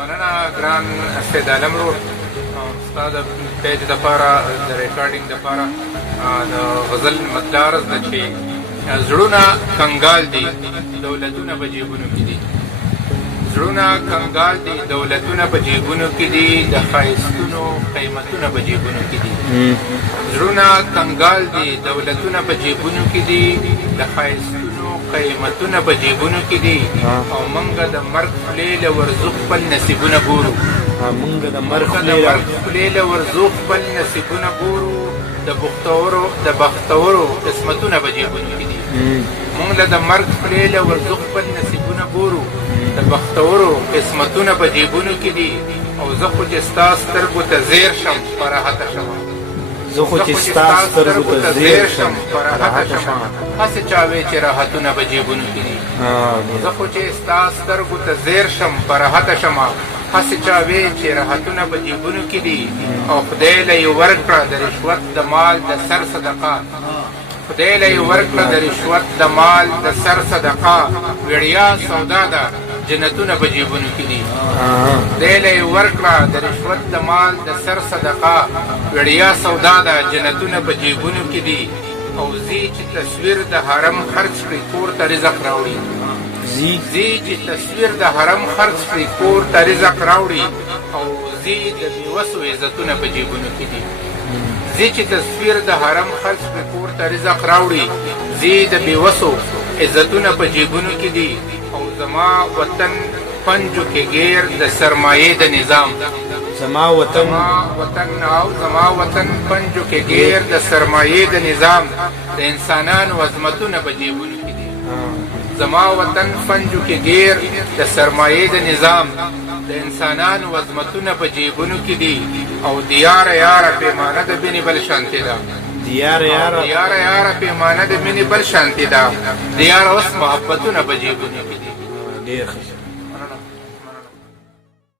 مننه ګران استاد عالم ورور ستا د پیج دپاره د ریکارډینګ دپاره د غزل مطلع عرض ده چې زړونه کنګال دي دولتونه په جیبونو کې دي. زړونه کنګال دي دولتونه په جیبونو کې دي، د ښایستونو قیمتونه په جیبونو کې دي. زړونه کنګال دي دولتونه په جیبونو کې دي، د ښایستونو قیمتونه په جیبونو کې دي. او موږ د مرګ خولې له ورځو خپل نصیبونه ګورو. موږ د مرګ خولې له ورځو خپل نصیبونه ګورو. د بختورو قسمتونه په جیبونو کې دي. موږ د مرګ خولې له ورځو خپل نصیبونه ګورو. د بختورو قسمتونه په جیبونو کې دي. او زه خو چې ستا سترګو ته زیر شم په راحته شمه. زه خو چې ستا سترګو ته زیر شم په راحته شمه. هسې چا وی چې راحتونه په جیبونو کې دي. زه خو چې ستا سترګو ته زیر شم په راحته شمه. هسې چا وی چې راحتونه په جیبونو کې دي. او خدای له یې ورکړه د رشوت د مال د سر صدقه. خدای له یې ورکړه د رشوت د مال د سر صدقه. وړیا سودا ده جنتونه په جیبونو کې دي. خدای له یې ورکړه د رشوت د مال د سر صدقه. وړیا سودا ده جنتونه په جیبونو کې دي. او زی چې تصویر د حرم خرڅ کړي کور ته رزق راوړي. زی چې تصویر د حرم خرڅ کړي کور ته رزق راوړي. او زی د بېوسو عزتونه په جیبونو کې دي. زی چې تصویر د حرم خرڅ کړي کور ته رزق راوړي. زی د بېوسو عزتونه په جیبونو کې دي. او زما وطن پنجو کې غیر د سرمایې د نظام. زما وطن پنجو کې غیر د سرمایې د نظام. د انسانانو عظمتونه په جیبونو کې دي. زما وطن پنجو کې غیر د سرمایې د نظام. د انسانانو عظمتونه په جیبونو کې دي. او دیاره یاره پیمانه د بینې بل شانتې ده. دیاره یاره پیمانه د مینې بل شانتې ده. دیاره اوس محبتونه په جیبونو کې دي. ډېر ښه.